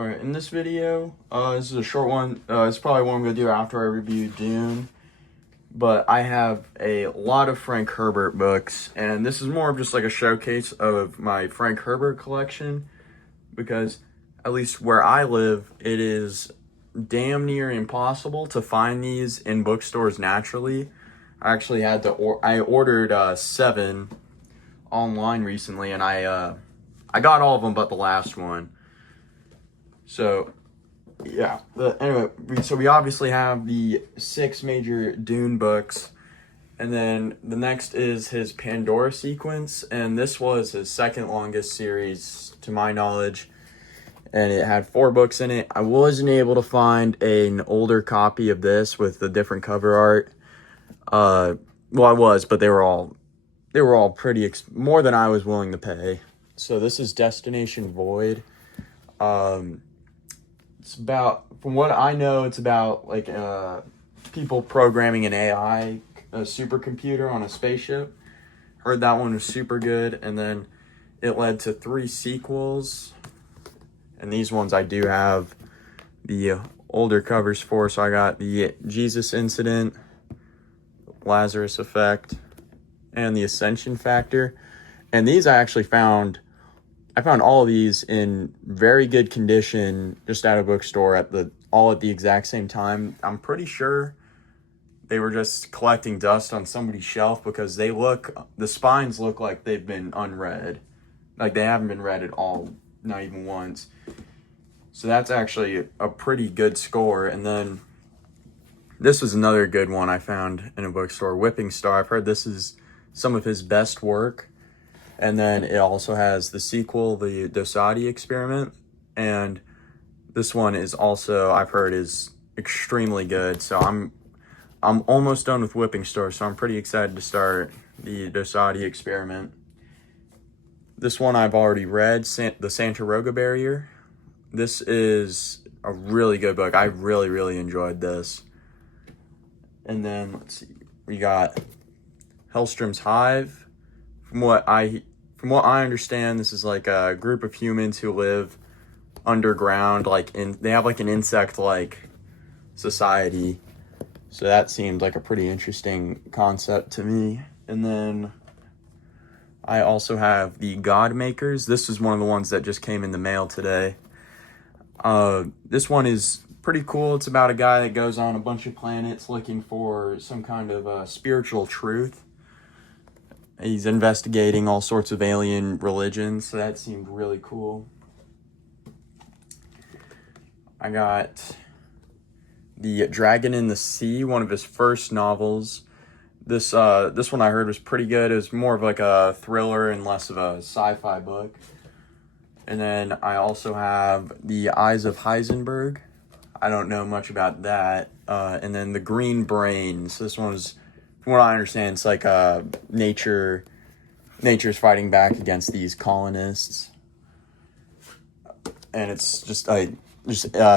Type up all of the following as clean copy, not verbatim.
Alright, in this video, this is a short one. It's probably one I'm going to do after I review Dune. But I have a lot of Frank Herbert books, and this is more of just like a showcase of my Frank Herbert collection. Because, at least where I live, it is damn near impossible to find these in bookstores naturally. I actually had to, I ordered 7 online recently, and I got all of them but the last one. So, yeah. Anyway, we obviously have the 6 major Dune books. And then the next is his Pandora sequence. And this was his second longest series, to my knowledge. And it had 4 books in it. I wasn't able to find an older copy of this with the different cover art. Well, I was, but they were all pretty, more than I was willing to pay. So this is Destination Void. It's about, from what I know, it's about like people programming an AI, a supercomputer on a spaceship. Heard that one was super good, and then it led to 3 sequels. And these ones I do have the older covers for. So I got the Jesus Incident, Lazarus Effect, and the Ascension Factor. And these I actually found all of these in very good condition just at a bookstore all at the exact same time. I'm pretty sure they were just collecting dust on somebody's shelf because the spines look like they've been unread. Like they haven't been read at all, not even once. So that's actually a pretty good score. And then this was another good one I found in a bookstore, Whipping Star. I've heard this is some of his best work. And then it also has the sequel, the Dosadi Experiment. And this one is also, I've heard, is extremely good. So I'm almost done with Whipping Star, so I'm pretty excited to start the Dosadi Experiment. This one I've already read, the Santa Roga Barrier. This is a really good book. I really, really enjoyed this. And then, let's see, we got Hellstrom's Hive. From what I understand, this is like a group of humans who live underground, they have like an insect-like society. So that seemed like a pretty interesting concept to me. And then I also have the God Makers. This is one of the ones that just came in the mail today. This one is pretty cool. It's about a guy that goes on a bunch of planets looking for some kind of spiritual truth. He's investigating all sorts of alien religions, so that seemed really cool. I got The Dragon in the Sea, one of his first novels. This one I heard was pretty good. It was more of like a thriller and less of a sci-fi book. And then I also have The Eyes of Heisenberg. I don't know much about that. And then The Green Brains. This one was, from what I understand, it's like nature's fighting back against these colonists. And it's just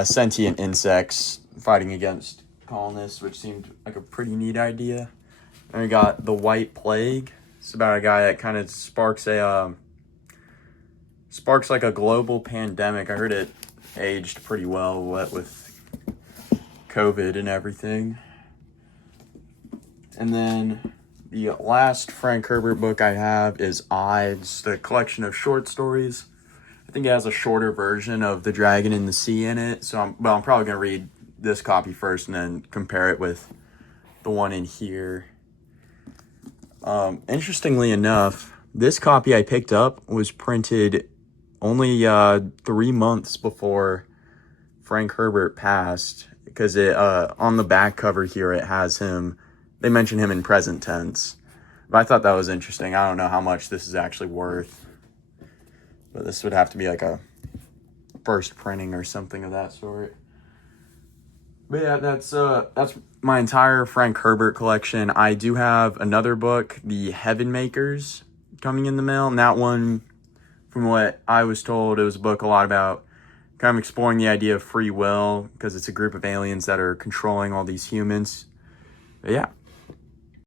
sentient insects fighting against colonists, which seemed like a pretty neat idea. And we got The White Plague. It's about a guy that kind of sparks like a global pandemic. I heard it aged pretty well, what with COVID and everything. And then the last Frank Herbert book I have is It's the collection of short stories. I think it has a shorter version of The Dragon in the Sea in it. So I'm probably going to read this copy first and then compare it with the one in here. Interestingly enough, this copy I picked up was printed only 3 months before Frank Herbert passed, because on the back cover here it has him. They mention him in present tense. But I thought that was interesting. I don't know how much this is actually worth. But this would have to be like a first printing or something of that sort. But yeah, that's my entire Frank Herbert collection. I do have another book, The Heaven Makers, coming in the mail. And that one, from what I was told, it was a book a lot about kind of exploring the idea of free will, because it's a group of aliens that are controlling all these humans. But yeah,